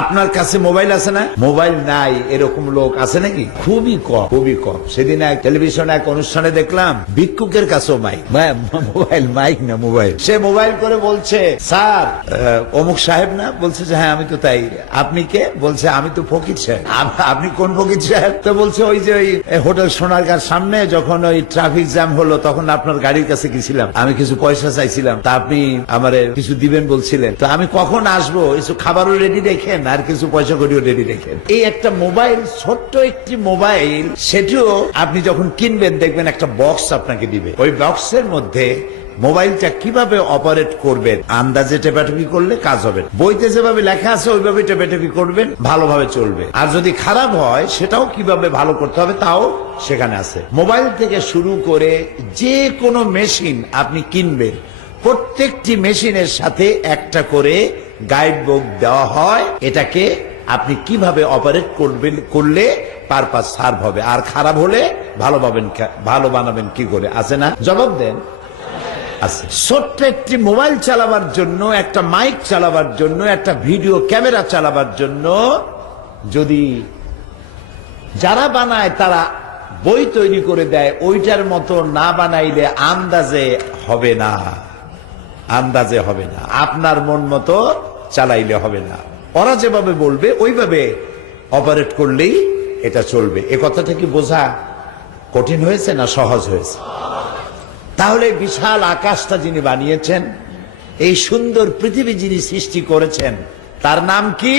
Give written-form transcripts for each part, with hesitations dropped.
আপনার কাছে মোবাইল আছে না? মোবাইল নাই এরকম লোক আছে নাকি? খুবই কম, খুবই কম। সেদিন এক টেলিভিশনে এক অনুষ্ঠানে দেখলাম ভিক্ষুকের কাছেও মোবাইল, মাইক না মোবাইল। সে মোবাইল করে বলছে, স্যার অমুক সাহেব না? বলছে যে হ্যাঁ আমি তো তাই। আপনি কে? বলছে আমি তো ফকির সাহেব। আপনি কোন ফকির সাহেব? তো বলছে ওই যে ওই হোটেল সোনারগাঁর সামনে যখন ওই ট্রাফিক জ্যাম হলো তখন আপনার গাড়ির কাছে গেছিলাম, আমি কিছু পয়সা চাইছিলাম, তা আপনি আমারে কিছু দিবেন বলছিলেন, তো আমি কখন আসবো কিছু খাবারও রেডি রেখেন আর কিছু পয়সা করিও রেডি রেখেন। এই একটা মোবাইল, ছোট্ট একটি মোবাইল, সেটিও আপনি যখন কিনবেন দেখবেন একটা বক্স আপনাকে দিবে। ওই বক্সের মধ্যে মোবাইলটা কিভাবে অপারেট করবেন আন্দাজে টেপাটেপি করলে কাজ হবে। বইতে যেভাবে লেখা আছে ওইভাবে টেপাটেপি করবেন, ভালোভাবে চলবে। আর যদি খারাপ হয় সেটাও কিভাবে ভালো করতে হবে তাও সেখানে আছে। মোবাইল থেকে শুরু করে যে কোনো মেশিন আপনি কিনবেন, প্রত্যেকটি মেশিনের সাথে একটা করে গাইড বুক দেওয়া হয়। এটাকে আপনি কিভাবে অপারেট করবেন, করলে পারপাস সার্ভ হবে, আর খারাপ হলে ভালো বানাবেন কি করে, আছে না? জবাব দেন। আছে। ছোট্ট একটি মোবাইল চালাবার জন্য, একটা মাইক চালাবার জন্য, একটা ভিডিও ক্যামেরা চালাবার জন্য যদি যারা বানায় তারা বই তৈরি করে দেয়, ওইটার মতো না বানাইলে আন্দাজে হবে না, আন্দাজে হবে না। আপনার মন মতো চালাইলে হবে না। ওরা যেভাবে বলবে ওইভাবে অপারেট করলেই এটা চলবে। এ কথাটা কি বোঝা কঠিন হয়েছে না সহজ হয়েছে? তাহলে বিশাল আকাশটা যিনি বানিয়েছেন, এই সুন্দর পৃথিবী যিনি সৃষ্টি করেছেন, তার নাম কি?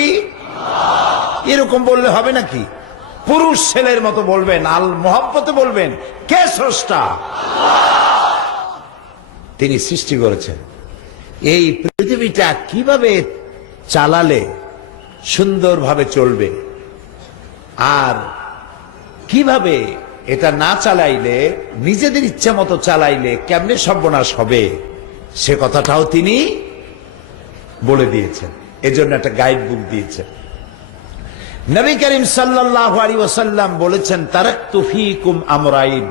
এরকম বললে হবে নাকি? পুরুষ ছেলের মতো বলবেন, আল মোহাব্বতে বলবেন, কে স্রষ্টা? তিনি সৃষ্টি করেছেন। এই পৃথিবীটা কিভাবে চালালে সুন্দরভাবে চলবে আর কিভাবে এটা না চালাইলে, নিজেদের ইচ্ছা মতো চালাইলে কেমনে সর্বনাশ হবে, সে কথাটাও তিনি বলে দিয়েছেন। এজন্য একটা গাইড বুক দিয়েছেন। নবী করিম সাল্লাল্লাহু আলাইহি ওয়াসাল্লাম বলেছেন, তারাকতু ফীকুম আমরাইন,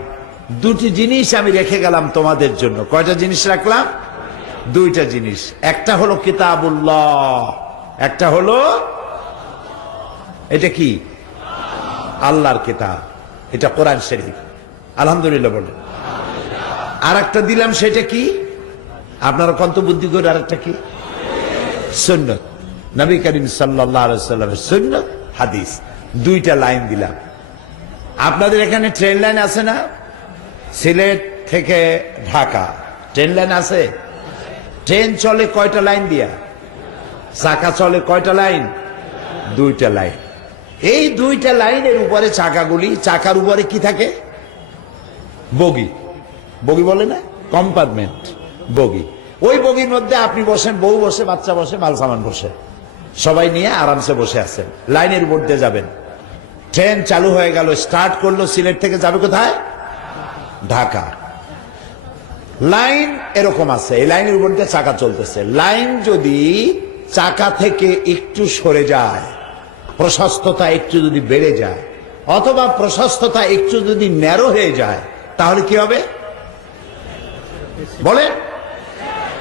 দুটি জিনিস আমি রেখে গেলাম তোমাদের জন্য। কয়টা জিনিস রাখলাম? দুইটা জিনিস। একটা হলো কিতাবুল্লাহ, একটা হলো, এটা কি? আল্লাহর কিতাব, এটা কোরআন শরীফ। আলহামদুলিল্লাহ বলেন। আর একটা দিলাম, সেটা কি? আপনারা কত বুদ্ধি করে, আর একটা কি? সুন্নাত, নবী করিম সাল্লাল্লাহু আলাইহি ওয়াসাল্লামের সুন্নাত, হাদিস। দুইটা লাইন দিলাম। আপনাদের এখানে ট্রেন লাইন আছে না? সিলেট থেকে ঢাকা ট্রেন লাইন আছে। ট্রেন চলে কয়টা লাইন দিয়া? চাকা চলে কয়টা লাইন? দুইটা লাইন। এই দুইটা লাইনের উপরে চাকাগুলি, চাকার উপরে কি থাকে? বগি। বগি বলে না, কম্পার্টমেন্ট, বগি। ওই বগির মধ্যে আপনি বসেন, বউ বসে, বাচ্চা বসে, মাল সামান বসে, সবাই নিয়ে আরামসে বসে আছেন। লাইনের উপর দিয়ে যাবেন। ট্রেন চালু হয়ে গেল, স্টার্ট করলো, সিলেট থেকে যাবে কোথায়? ঢাকা। লাইন এরকম আছে, এই লাইনের উপর দিয়ে চাকা চলতেছে। লাইন যদি চাকা থেকে একটু সরে যায়, প্রশস্ততা একটু যদি বেড়ে যায়, অথবা প্রশস্ততা একটু যদি ন্যারো হয়ে যায়, তাহলে কি হবে বলেন?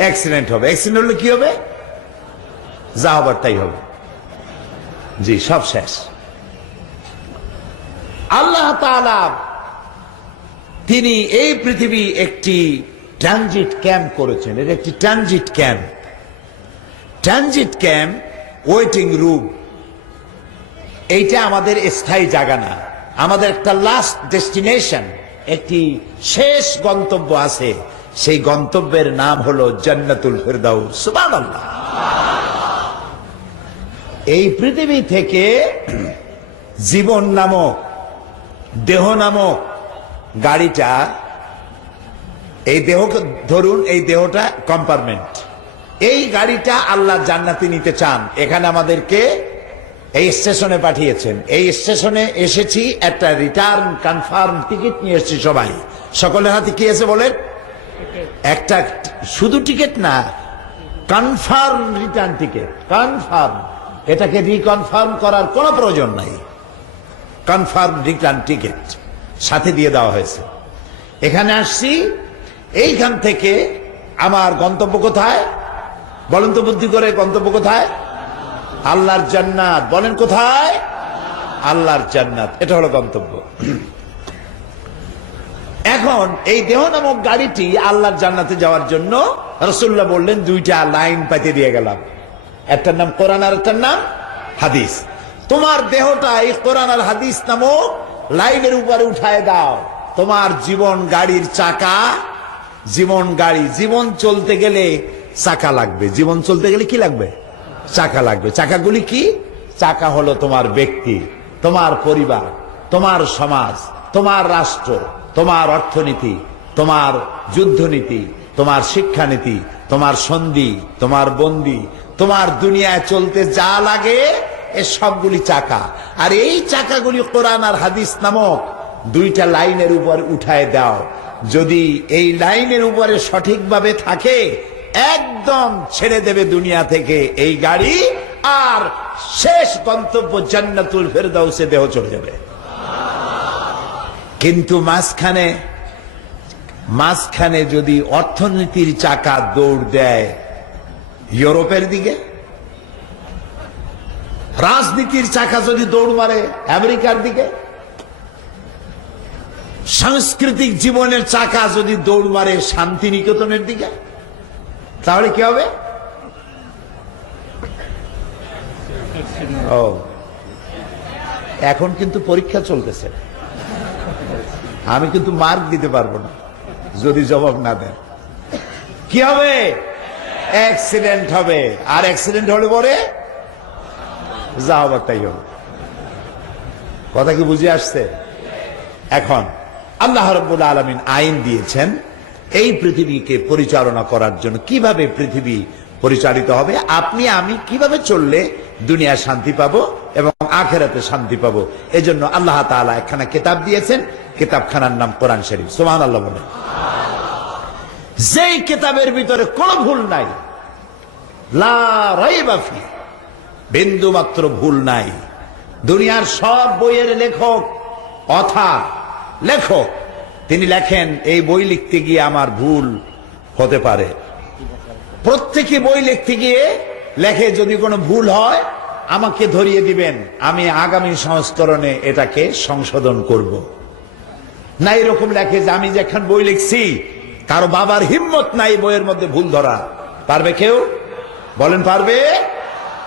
অ্যাক্সিডেন্ট হবে। অ্যাক্সিডেন্ট হলে কি হবে? যা হবার তাই হবে। জি, সব শেষ। আল্লাহ তাআলা তিনি এই পৃথিবী একটি ট্রানজিট ক্যাম্প করেছেন। এটা একটি transit camp. Transit camp, waiting room, এইটা আমাদের স্থায়ী জায়গা না, আমাদের একটা লাস্ট ডেস্টিনেশন, একটি শেষ গন্তব্য আছে। সেই গন্তব্যের নাম হলো জান্নাতুল ফিরদাউস। সুবহানাল্লাহ। এই পৃথিবী থেকে জীবন নামক, দেহ নামক গাড়িটা, এই দেহকে ধরুন, এই দেহটা কম্পার্টমেন্ট, এই গাড়িটা আল্লাহ জান্নাতে নিতে চান। এখানে আমাদেরকে এই স্টেশনে পাঠিয়েছেন। এই স্টেশনে এসেছি, একটা রিটার্ন কনফার্ম টিকিট নিয়ে এসেছি। সবাই, সকলের হাতে কি আছে বলেন? একটা, শুধু টিকিট না, কনফার্ম রিটার্ন টিকিট। কনফার্ম, এটাকে রিকনফার্ম করার কোনো প্রয়োজন নাই। কনফার্ম রিটার্ন টিকিট সাথে দিয়ে দেওয়া হয়েছে। এখানে আসছি, এইখান থেকে আমার গন্তব্য কোথায় বলেন তো বুদ্ধি করে? গন্তব্য কোথায়? আল্লাহর জান্নাত। বলেন কোথায়? আল্লাহর জান্নাত। এটা হলো গন্তব্য। এখন এই দেহ নামক গাড়িটি আল্লাহর জান্নাতে যাওয়ার জন্য রাসূলুল্লাহ বললেন দুইটা লাইন পাইতে দিয়ে গেলাম, একটার নাম কোরআন আর একটার নাম হাদিস। তোমার দেহটা এই কোরআন আর হাদিস নামক লাইনের উপরে উঠায় দাও। তোমার জীবন গাড়ির চাকা, জীবন গাড়ি, জীবন চলতে গেলে চাকা লাগবে। জীবন চলতে গেলে কি লাগবে? চাকা লাগবে। চাকাগুলি কি? চাকা হলো তোমার ব্যক্তি, তোমার পরিবার, তোমার সমাজ, তোমার রাষ্ট্র, তোমার অর্থনীতি, তোমার যুদ্ধনীতি, তোমার শিক্ষানীতি, তোমার সন্ধি, তোমার বন্দি, তোমার দুনিয়ায় চলতে যা লাগে এ সবগুলি চাকা। আর এই চাকাগুলি কোরআন আর হাদিস নামক দুইটা লাইনের উপর উঠায় দাও। যদি এই লাইনের উপরে সঠিকভাবে থাকে একদম ছেড়ে দেবে দুনিয়া থেকে এই গাড়ি, আর শেষ গন্তব্য জান্নাতুল ফেরদাউসে দেহ চলে যাবে। কিন্তু মাঝখানে যদি অর্থনীতির চাকা দৌড় দেয় ইউরোপের দিকে, রাজনীতির চাকা যদি দৌড় মারে আমেরিকার দিকে, সাংস্কৃতিক জীবনের চাকা যদি দৌড় মারে শান্তিনিকেতনের দিকে, তাহলে কি হবে? ও, এখন কিন্তু পরীক্ষা চলতেছে, আমি কিন্তু মার্ক দিতে পারবো না যদি জবাব না দেন। কি হবে? অ্যাক্সিডেন্ট হবে। আর অ্যাক্সিডেন্ট হলে পরে যা হবার তাই হবে। কথা কি বুঝে আসছে? এখন আল্লাহ রাব্বুল আলামিন আইন দিয়েছেন এই পৃথিবীকে পরিচালনা করার জন্য। কিভাবে পৃথিবী পরিচালিত হবে, আপনি আমি কিভাবে চললে দুনিয়া শান্তি পাবো এবং আখিরাতে শান্তি পাবো, এজন্য আল্লাহ তাআলা একখানা কিতাব দিয়েছেন। কিতাবখানার নাম কোরআন শরীফ। সুবহানাল্লাহ বলেন। যেই কিতাবের ভিতরে কোনো ভুল নাই, লা রাইবা ফি, বিন্দু মাত্র ভুল নাই। দুনিয়ার সব বইয়ের লেখক, লেখক, তিনি লেখেন এই বই লিখতে গিয়ে আমার ভুল হতে পারে। প্রত্যেকে বই লিখতে গিয়ে লেখে যদি কোনো ভুল হয় আমাকে ধরিয়ে দিবেন, আমি আগামী সংস্করণে এটাকে সংশোধন করব। না এরকম লেখে যে আমি যেখান বই লিখছি কারো বাবার হিম্মত নাই বইয়ের মধ্যে ভুল ধরা। পারবে কেউ? বলেন পারবে?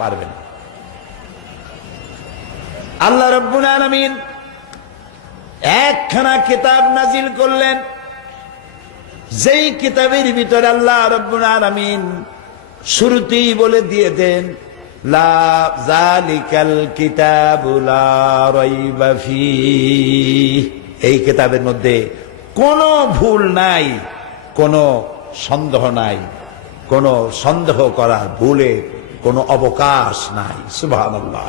পারবে না। আল্লাহ রাব্বুল আলামিন একখানা কিতাব নাজিল করলেন, যেই কিতাবের ভিতরে আল্লাহ রাব্বুল আলামিন শুরুতেই বলে দিয়ে দেন লা যালিকাল কিতাবু লা রাইবা ফীহ। এই কিতাবের মধ্যে কোনো ভুল নাই, কোনো সন্দেহ নাই, কোনো সন্দেহ করার ভুলে কোনো অবকাশ নাই। সুবহানাল্লাহ।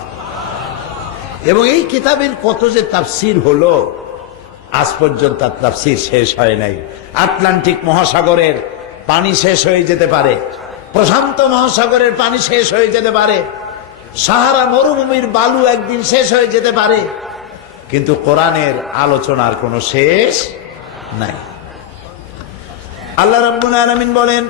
এবং এই কিতাবের কত যে তাফসীর হলো, আজ পর্যন্ত তাফসীর শেষ হয় নাই। আটলান্টিক মহাসাগরের পানি শেষ হয়ে যেতে পারে, প্রশান্ত মহাসাগরের পানি শেষ হয়ে যেতে পারে, সাহারা মরুভূমির বালু একদিন শেষ হয়ে যেতে পারে, কিন্তু কোরআনের আলোচনার কোনো শেষ নাই। আল্লাহ রাব্বুল আলামিন বলেন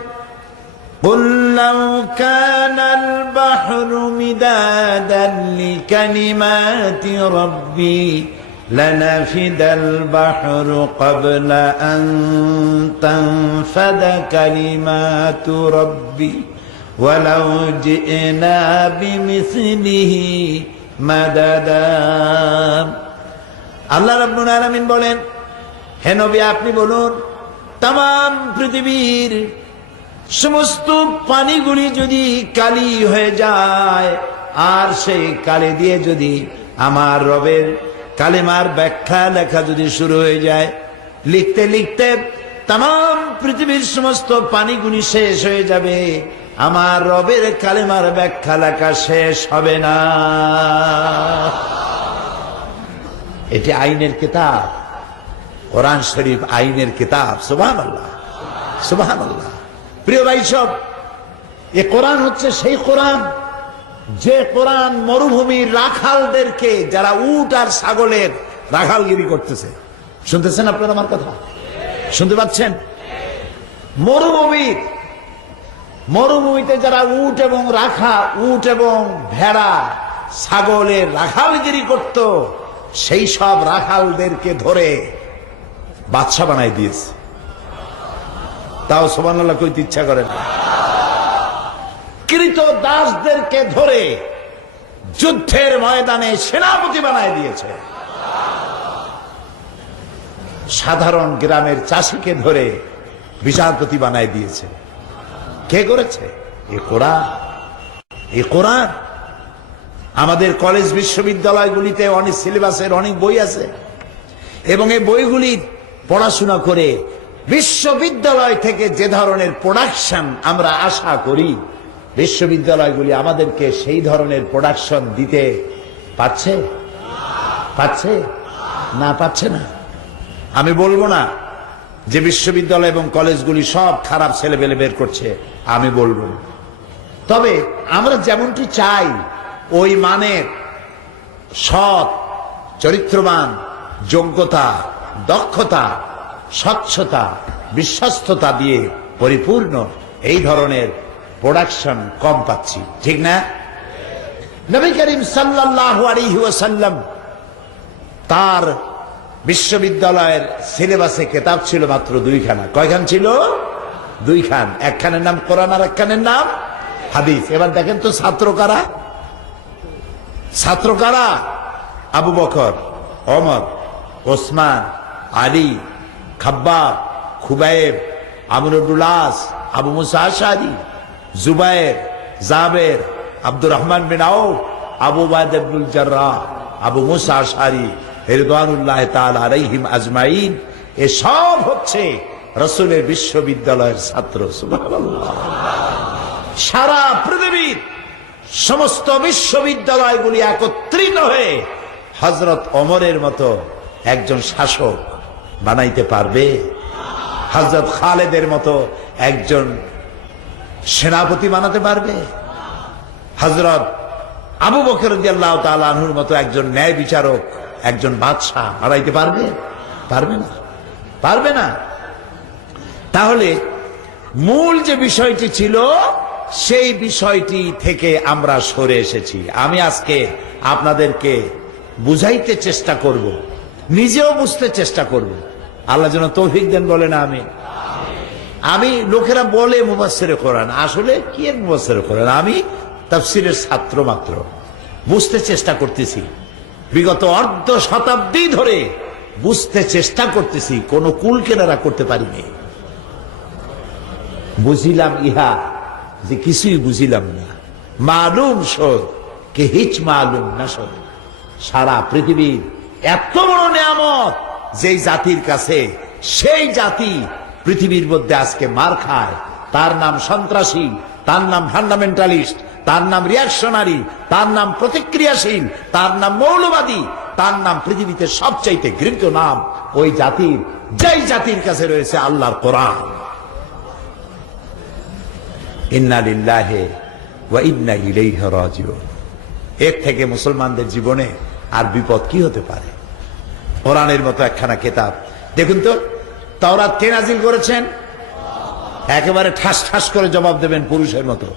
قُلْ لَوْ كَانَ الْبَحْرُ مِدَادًا لِكَلِمَاتِ رَبِّي لَنَفِدَ الْبَحْرُ قَبْلَ أَن تَنفَدَ كَلِمَاتُ رَبِّي وَلَوْ جِئْنَا بِمِثْلِهِ مَدَدًا। আল্লাহ রাব্বুল আলামিন বলেন, হে নবী আপনি বলুন, তাম পৃথিবীর সমস্ত পানিগুলি যদি কালি হয়ে যায়, আর সেই কালি দিয়ে যদি আমার রবের কালেমার ব্যাখ্যা লেখা যদি শুরু হয়ে যায়, লিখতে লিখতে তাম পৃথিবীর সমস্ত পানিগুলি শেষ হয়ে যাবে, আমার রবের কালেমার ব্যাখ্যা লেখা শেষ হবে না। এটি আইনের কিতাব, কোরআন শরীফ আইনের কিতাব। সুবহানাল্লাহ, সুবহানাল্লাহ। প্রিয় ভাই সব, এ কোরআন হচ্ছে সেই কোরআন যে কোরআন মরুভূমির রাখালদেরকে, যারা উট আর ছাগলের রাখালগিরি করতেছে, শুনতেছেন আপনারা আমার কথা? শুনতে পাচ্ছেন? মরুভূমিতে যারা উট এবং ভেড়া ছাগলের রাখালগিরি করত, সেই সব রাখালদেরকে ধরে বাদশা বানাই দিয়েছে। তাও সুবহানাল্লাহ কইতে ইচ্ছা করে না। কৃত দাসদেরকে ধরে যুদ্ধের ময়দানে সেনাপতি বানাই দিয়েছে। সাধারণ গ্রামের চাষিকে ধরে বিচারপতি বানাই দিয়েছে। কে করেছে? এই কোরআন। আমাদের কলেজ বিশ্ববিদ্যালয়গুলিতে অনেক সিলেবাসের অনেক বই আছে, এবং এই বইগুলি পড়াশোনা করে বিশ্ববিদ্যালয় থেকে যে ধরনের প্রোডাকশন আমরা আশা করি, বিশ্ববিদ্যালয়গুলি আমাদেরকে সেই ধরনের প্রোডাকশন দিতে পারছে না পারছে না। আমি বলবো না যে বিশ্ববিদ্যালয় এবং কলেজগুলি সব খারাপ ছেলেপেলে বের করছে, আমি বলবো না। তবে আমরা যেমনটি চাই ওই মানের সৎ, চরিত্রবান, যোগ্যতা, দক্ষতা, স্বচ্ছতা, বিশ্বস্ততা দিয়ে পরিপূর্ণ এই ধরনের প্রোডাকশন কম পাচ্ছি, ঠিক না? নবী করিম সাল্লাল্লাহু আলাইহি ওয়াসাল্লাম তার বিশ্ববিদ্যালয়ের সিলেবাসে কিতাব ছিল মাত্র 2খানা। কয়খান ছিল? 2খান। একখানের নাম কোরআন আর একখানের নাম হাদিস। এবার দেখেন তো ছাত্র কারা? আবু বকর, ওমর, ওসমান, আলী, খাব্বাব, খুবাইব, আমর ইবনুল আস, আবু মুসা আশআরী, জুবায়ের, জাবের, আব্দুর রহমান বিন আউফ, আবু উবাইদা ইবনুল জাররাহ, আবু মুসা আশআরী রিদওয়ানুল্লাহি তাআলা আলাইহিম আজমাইন। এসব হচ্ছে রাসূলের বিশ্ববিদ্যালয়ের ছাত্র। সুবহানাল্লাহ। সারা পৃথিবীর সমস্ত বিশ্ববিদ্যালয়গুলি একত্রিত হয়ে হযরত ওমরের মতো একজন শাসক বানাইতে পারবে? হযরত খালেদের মতো একজন সেনাপতি বানাতে পারবে? হযরত আবু বকর রাদিয়াল্লাহু তাআলা আনহুর মতো একজন ন্যায় বিচারক, একজন বাদশা বানাইতে পারবে? পারবে না। তাহলে মূল যে বিষয়টি ছিল সেই বিষয়টি থেকে আমরা সরে এসেছি। আমি আজকে আপনাদেরকে বুঝাইতে চেষ্টা করব, নিজেও বুঝতে চেষ্টা করব। আল্লাহ যেন তৌফিক দেন, বলে না আমি লোকেরা বলে মুফাসসিরে কোরআন, আসলে কি এর মুফাসসিরে কোরআন? আমি তাফসীরের ছাত্র মাত্র, বুঝতে চেষ্টা করতেছি। বিগত অর্ধ শতাব্দী ধরে বুঝতে চেষ্টা করতেছি, কোন কুল কেনারা করতে পারিনি। বুঝিলাম ইহা যে কিছুই বুঝিলাম না। মালুম শোধ কে হিচ মালুম না শোধ। সারা পৃথিবীর এত বড় নিয়ামত যেই জাতির কাছে, সেই জাতি পৃথিবীর মধ্যে আজকে মার খায়। তার নাম সন্ত্রাসী, তার নাম ফান্ডামেন্টালিস্ট, তার নাম রিয়াকশনারি, তার নাম প্রতিক্রিয়াশীল, তার নাম মৌলবাদী, তার নাম পৃথিবীতে সবচাইতে ঘৃণিত নাম ওই জাতির, যেই জাতির কাছে রয়েছে আল্লাহর কোরআন। ইন্না লিল্লাহি ওয়া ইন্না ইলাইহি রাজিউন। এর থেকে মুসলমানদের জীবনে আর বিপদ কি হতে পারে? কোরআনের মতো একখানা কিতাব। দেখুন তো, তাওরাত কে নাজিল করেছেন? একেবারে ঠাস ঠাস করে জবাব দেবেন পুরুষের মতো।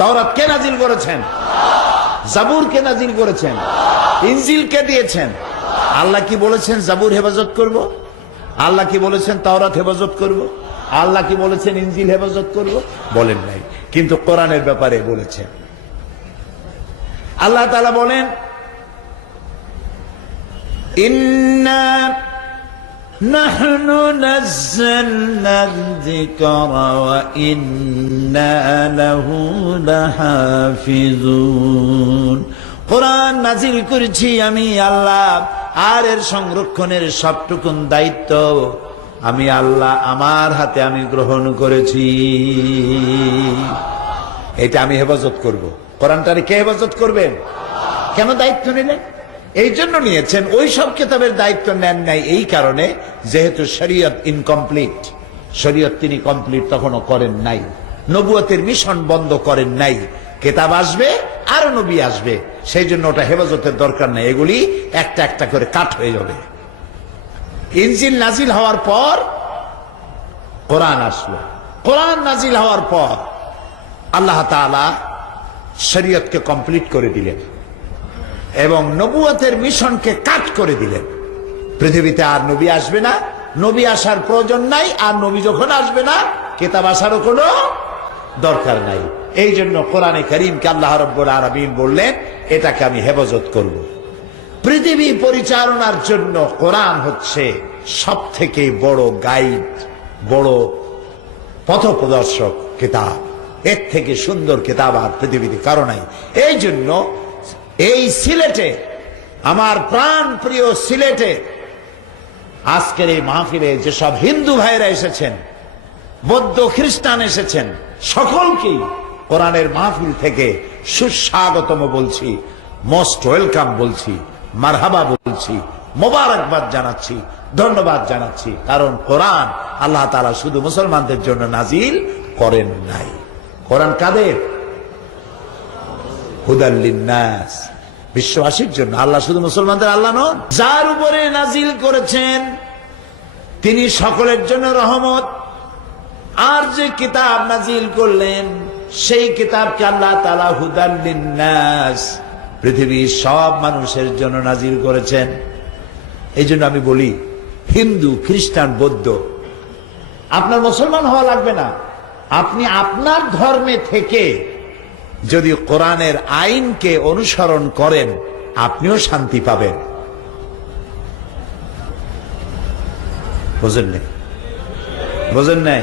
তাওরাত কে নাজিল করেছেন? জাবুর কে নাজিল করেছেন? ইনজিল কে দিয়েছেন? আল্লাহ কি বলেছেন জাবুর হেফাজত করব? আল্লাহ কি বলেছেন তাওরাত হেফাজত করব? আল্লাহ কি বলেছেন ইনজিল হেফাজত করব? বলেন নাই। কিন্তু কোরআনের ব্যাপারে বলেছেন। আল্লাহ তাআলা বলেন, ইন্না নাহনু নাযালনা যিকরা ওয়া ইন্না লাহু লাহাফিজুন। কোরআন নাজিল করেছি আমি আল্লাহ, আর এর সংরক্ষণের সবটুকুন দায়িত্ব আমি আল্লাহ আমার হাতে আমি গ্রহণ করেছি। এটা আমি হেফাজত করব। কোরআনটারে কে হেফাজত করবেন? কেন দায়িত্ব নিলেন? এই জন্য নিয়েছেন, ওই সব কিতাবের দায়িত্ব নেন নাই এই কারণে, যেহেতু শরীয়ত ইনকমপ্লিট, শরীয়ত তিনি কমপ্লিট তখনও করেন নাই, নবুয়তের মিশন বন্ধ করেন নাই। কিতাব আসবে, আরো নবী আসবে, সেই জন্য ওটা হেফাজতের দরকার নাই। এগুলি একটা একটা করে কাট হয়ে যাবে। ইনজিল নাজিল হওয়ার পর কোরআন আসলো। কোরআন নাজিল হওয়ার পর আল্লাহ তাআলা শরীয়তকে কমপ্লিট করে দিলেন এবং নবুয়তের মিশনকে কাট করে দিলেন। পৃথিবীতে আর নবী আসবে না, নবী আসার প্রয়োজন নাই, আর নবী যখন আসবে না কিতাব আসারও কোনো দরকার নাই। এই জন্য কোরআনে কারীমকে আল্লাহ রাব্বুল আলামিন বললেন এটাকে আমি হেফাজত করব। পৃথিবী পরিচালনার জন্য কোরআন হচ্ছে সব থেকে বড় গাইড, বড় পথপ্রদর্শক কিতাব। এর থেকে সুন্দর কিতাব আর পৃথিবীতে কারো নাই। এই জন্য এই সিলেটে, আমার প্রাণ প্রিয় সিলেটে আজকের এই মাহফিলে যেসব হিন্দু ভাইরা এসেছেন, বৌদ্ধ খ্রিস্টান এসেছেন, সকলকেই কোরআনের মাহফিল থেকে সুস্বাগতম বলছি, মোস্ট ওয়েলকাম বলছি, মারহাবা বলছি, মোবারকবাদ জানাচ্ছি, ধন্যবাদ জানাচ্ছি। কারণ কোরআন আল্লাহ তাআলা শুধু মুসলমানদের জন্য নাজিল করেন নাই। কোরআন কাদের? হুদাল লিন্নাস, বিশ্ববাসীর জন্য। আল্লাহ শুধু মুসলমানদের আল্লাহ নন। যার উপরে নাজিল করেছেন তিনি সকলের জন্য রহমত। আর যে কিতাব নাজিল করলেন সেই কিতাবকে আল্লাহ তাআলা হুদাল লিন্নাস, পৃথিবীর সব মানুষের জন্য নাজিল করেছেন। এই জন্য আমি বলি, হিন্দু, খ্রিস্টান, বৌদ্ধ, আপনার মুসলমান হওয়া লাগবে না। আপনি আপনার ধর্মে থেকে যদি কোরআনের আইনকে অনুসরণ করেন আপনিও শান্তি পাবেন। বুঝেন নাই? বুঝেন নাই?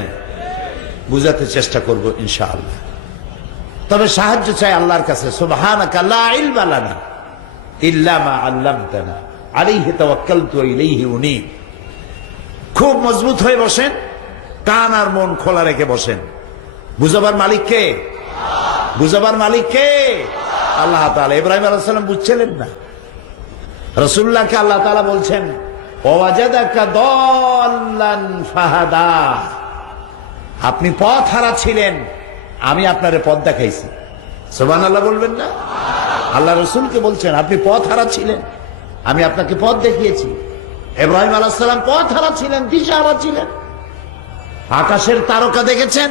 বুঝাতে চেষ্টা করব ইনশাআল্লাহ। তবে সাহায্য চাই আল্লাহর কাছে। সুবহানাকা লা ইলমা লানা ইল্লা মা আল্লামতানা আলাইহি তাওয়াক্কালতু ওয়া ইলাইহি উনীব। খুব মজবুত হয়ে বসেন, কান আর মন খোলা রেখে বসেন। বুঝাবার মালিক কে? বুঝাবার মালিক কে? আল্লাহ তাআলা। ইব্রাহিম আলাইহিস সালাম বুঝছিলেন না, রাসূলুল্লাহকে আল্লাহ তাআলা বলছেন ওয়াজাদাকা দাল্লান ফাহাদা, আপনি পথ হারা ছিলেন, আমি আপনারে পথ দেখাইছি। সুবহানাল্লাহ বলবেন না? আল্লাহ রাসূলকে বলছেন আপনি পথ হারা ছিলেন, আমি আপনাকে পথ দেখিয়েছি। ইব্রাহিম আলাইহিস সালাম পথ হারা ছিলেন, দিশা হারা ছিলেন। আকাশের তারকা দেখেছেন,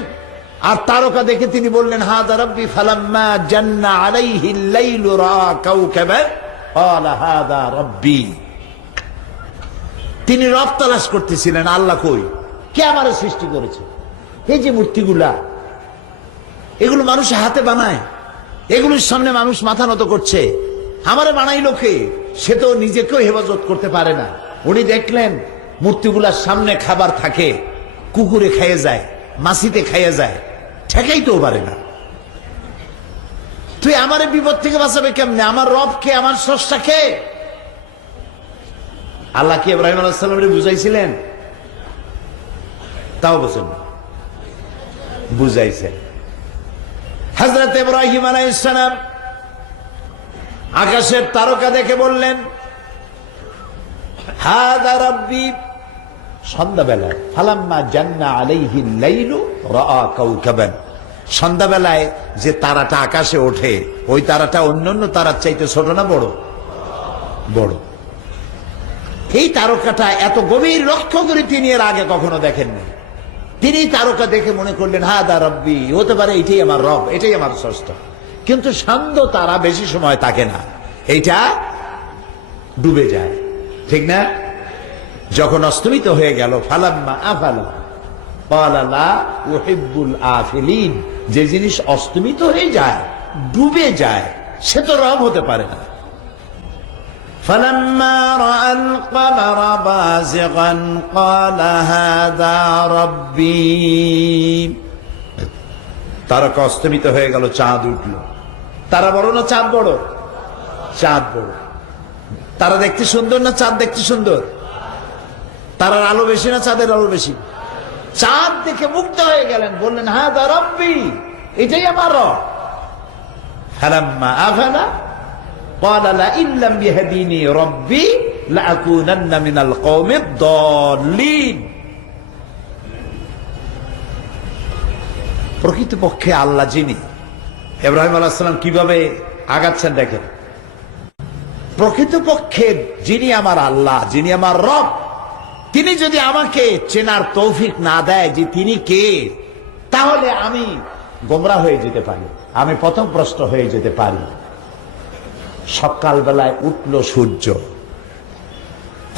আর তারকা দেখে তিনি বললেন হাযা রাব্বি, ফালাম্মা জান্না আলাইহিল লাইলু রা কাওকাবা ক্বালা হাযা রাব্বি। তিনি রব তালাশ করতেছিলেন, আল্লাহ কই, কে আমারে সৃষ্টি করেছে? এই যে মূর্তিগুলা, এগুলো মানুষের হাতে বানায়, এগুলোর সামনে মানুষ মাথা নত করছে, আমারে বানাইলো কে? সে তো নিজেকেও হেফাজত করতে পারে না। উনি দেখলেন মূর্তিগুলার সামনে খাবার থাকে, কুকুরে খাইয়ে যায়, মাছিতে খাইয়ে যায়, ঠেকাইতেও পারে না। তুই আমারে বিপদ থেকে বাঁচাবে কেমনে? আমার রব কে? আমার স্রষ্টা কে? আল্লাহ কি ইব্রাহিম আলাইহিস সালামের বুঝাইছিলেন? তাও বোঝেন না, বুঝাইছেন। হযরত ইব্রাহিম আলাইহিস সালাম আকাশের তারকা দেখে বললেন হাযা রাব্বি। সন্ধ্যাবেলায় ফালাম্মা জান্না আলাইহিল লাইলু রাআ কাওকাবান, সন্ধ্যাবেলায় যে তারাটা আকাশে ওঠে ওই তারাটা অন্যান্য তারার চাইতে ছোট না বড়? বড়। এই তারকাটা এত গভীর লক্ষ্য করে তিনি এর আগে কখনো দেখেননি। তিনি তারকা দেখে মনে করলেন হাযা রাব্বি, হতে পারে এটাই আমার রব, এটাই আমার স্রষ্টা। কিন্তু শান্ত তারা বেশি সময় থাকে না, এইটা ডুবে যায়, ঠিক না? যখন অস্তমিত হয়ে গেল, ফালাম্মা আফালা ক্বালা লা উহিব্বুল আফিলিন, যে জিনিস অস্তমিত হয়ে যায়, ডুবে যায়, সে তো রব হতে পারে না। ফালাম্মা রাআল কমারা বাযিগান ক্বালা হাযা রাব্বি। তারকা অস্তমিত হয়ে গেল, চাঁদ উঠল। তারা বড় না চাঁদ বড়? চাঁদ বড়। তারা দেখতে সুন্দর না চাঁদ দেখতে সুন্দর? তারার আলো বেশি না চাঁদের আলো বেশি? চাঁদ দেখে মুগ্ধ হয়ে গেলেন, বললেন হাযা রাব্বি, এটাই আমার রব। ফালাম্মা আফালা ক্বালা লা ইল্লাম ইয়াহদিনি রাব্বি লাআকুনান্না মিনাল কওমিদ দাল্লিন। প্রকৃতপক্ষে আল্লাহ যিনি, ইব্রাহিম আলাইহিস সালাম কিভাবে আগাচ্ছেন দেখেন। প্রকৃতপক্ষে যিনি আমার আল্লাহ, যিনি আমার রব, তিনি যদি আমাকে চেনার তৌফিক না দেয় যে তিনি কে, তাহলে আমি গোমরা হয়ে যেতে পারি, আমি পথভ্রষ্ট হয়ে যেতে পারি। সকালবেলায় উঠল সূর্য।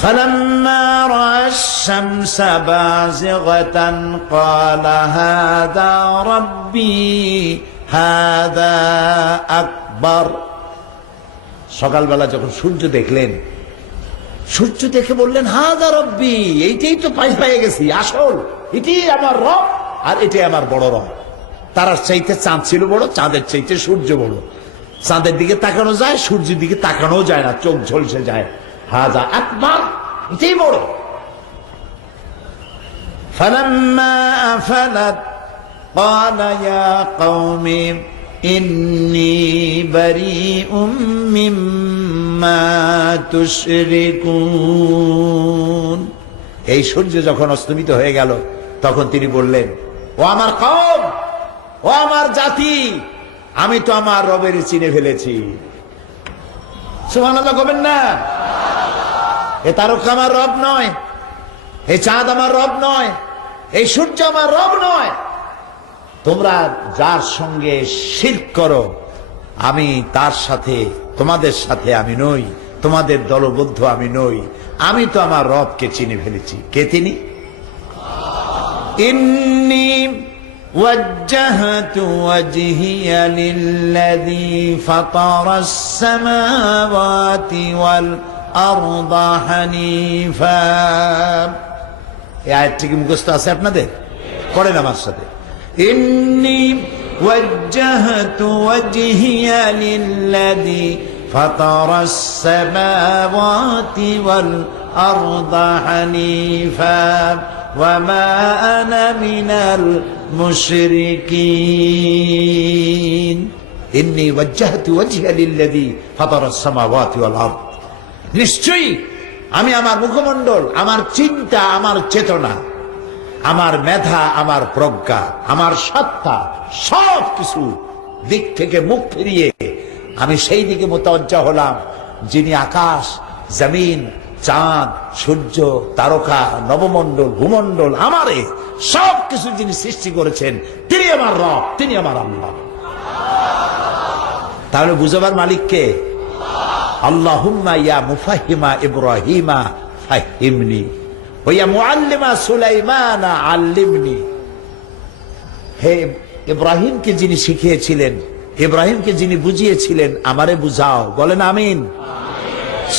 فلما رأى الشمس بازغة قال هذا ربي هذا أكبر। সকালবেলা যখন সূর্য দেখলেন, সূর্য দেখে বললেন হাদা রব্বি, এইটাই তো পেয়ে গেছি, আসল এটাই আমার রব, আর এটাই আমার বড় রব। তারার চাইতে চাঁদ ছিল বড়, চাঁদের চাইতে সূর্য বড়। চাঁদের দিকে তাকানো যায়, সূর্যের দিকে তাকানো যায় না, চোখ ঝলসে যায়। হাজা আকবার, এটাই বড়। ফালাম্মা আফালাত قال يا قوم إني بريء مما تشركون। এই সূর্য যখন অস্তমিত হয়ে গেল, তখন তিনি বললেন, ও আমার কওম, ও আমার জাতি, আমি তো আমার রবের চিনে ফেলেছি। সুবহানাল্লাহ বলবেন না? এ তারকা আমার রব নয়, এই চাঁদ আমার রব নয়, এই সূর্য আমার রব নয়। তোমরা যার সঙ্গে শিরক করো, আমি তার সাথে, তোমাদের সাথে আমি নই, তোমাদের দলবদ্ধ আমি নই। আমি তো আমার রবকে চিনে ফেলেছি। কে তিনি? ইন্নী ওয়াজ্জাহতু ওয়াজহিয়া লিল্লাযী ফাতারাস সামাওয়াতি ওয়াল আরদা হানিফা। এই আয়াতটি কি মুখস্থ আছে আপনাদের? পড়েন আমার সাথে। إني وجهت وجهي للذي فطر السماوات والأرض حنيفا وما أنا من المشركين إني وجهت وجهي للذي فطر السماوات والأرض। নিশ্চয়ই আমি আমার মুখমণ্ডল, আমার চিন্তা, আমার চেতনা, আমার মেধা, আমার প্রজ্ঞা, আমার সত্তা, সব কিছু দিক থেকে মুখ ফিরিয়ে আমি সেই দিকে মুতাওয়াজ্জা হলাম যিনি আকাশ, জমিন, চাঁদ, সূর্য, তারকা, নবমণ্ডল, ভূমণ্ডল, আমারে সব কিছু যিনি সৃষ্টি করেছেন, তিনি আমার রব, তিনি আমার আল্লাহ। তাহলে বুঝাবার মালিক কে? আল্লাহুম্মা ইয়া মুফাহিমা ইব্রাহিমা ফাহিমনি ওয়া মুআল্লিমা সুলাইমানা আল্লিমনি। হে ইব্রাহিমকে যিনি শিখিয়েছিলেন, ইব্রাহিমকে যিনি বুঝিয়েছিলেন, আমারে বুঝাও। বলেন আমিন।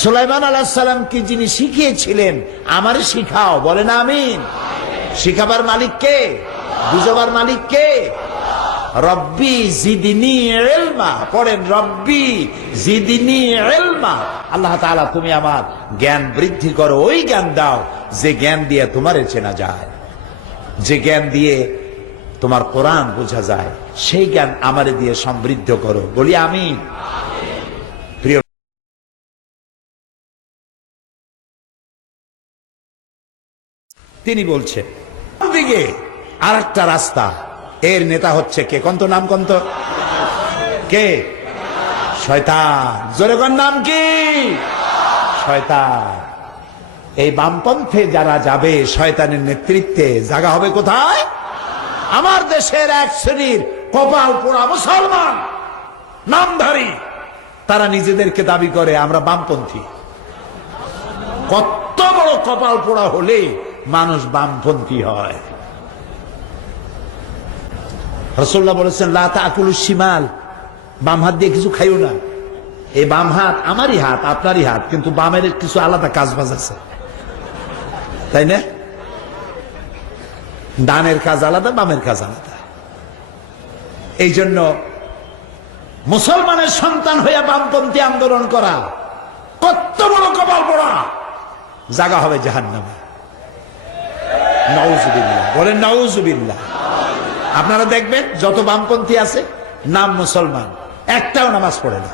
সুলাইমান আলাইহিস সালামকে যিনি শিখিয়েছিলেন, আমারে শিখাও। বলেন আমিন। শিখাবার মালিক কে? বুঝাবার মালিক কে? রব্বি জিদনি ইলমা। পড়েন রব্বি জিদনি ইলমা। আল্লাহ তাআলা তুমি আমার জ্ঞান বৃদ্ধি করো, ওই জ্ঞান দাও যে জ্ঞান দিয়ে তোমারে চেনা যায়, যে জ্ঞান দিয়ে তোমার কোরআন বোঝা যায়, সেই জ্ঞান আমারে দিয়ে সমৃদ্ধ করো। বলি আমিন। প্রিয়, তিনি বলছেন দিকে আর একটা রাস্তা, এর নেতা হচ্ছে কে? কন্ত নাম কন্ত কে? শয়তান। জোরে কোন নাম কি? শয়তান। এই বামপন্থে যারা যাবে শয়তানের নেতৃত্বে, জায়গা হবে কোথায়? আমার দেশের এক শ্রেণীর কপাল পোড়া মুসলমান নামধারী, তারা নিজেদেরকে দাবি করে আমরা বামপন্থী। কত বড় কপাল পোড়া হলে মানুষ বামপন্থী হয়? রাসূলুল্লাহ বলেছেন লা তাকুলুশ শিমাল, বাম হাত দিয়ে কিছু খাইও না। এই বাম হাত আমারই হাত, আপনারই হাত, কিন্তু বামের কিছু আলাদা কাজ বাজ আছে, তাই না? ডানের কাজ আলাদা, বামের কাজ আলাদা। এই জন্য মুসলমানের সন্তান হইয়া বামপন্থী আন্দোলন করা কত বড় কপাল পোড়া, জায়গা হবে জাহান্নামে। নাউজুবিল্লাহ। বলেন নাউজুবিল্লাহ। আপনারা দেখবেন যত বামপন্থী আছে, নাম মুসলমান, একটাও নামাজ পড়ে না।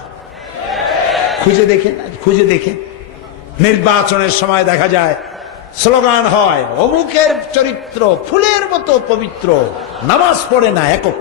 খুঁজে দেখেন, খুঁজে দেখেন। নির্বাচনের সময় দেখা যায় স্লোগান হয় অমুকের চরিত্র ফুলের মতো পবিত্র, নামাজ পড়ে না একক।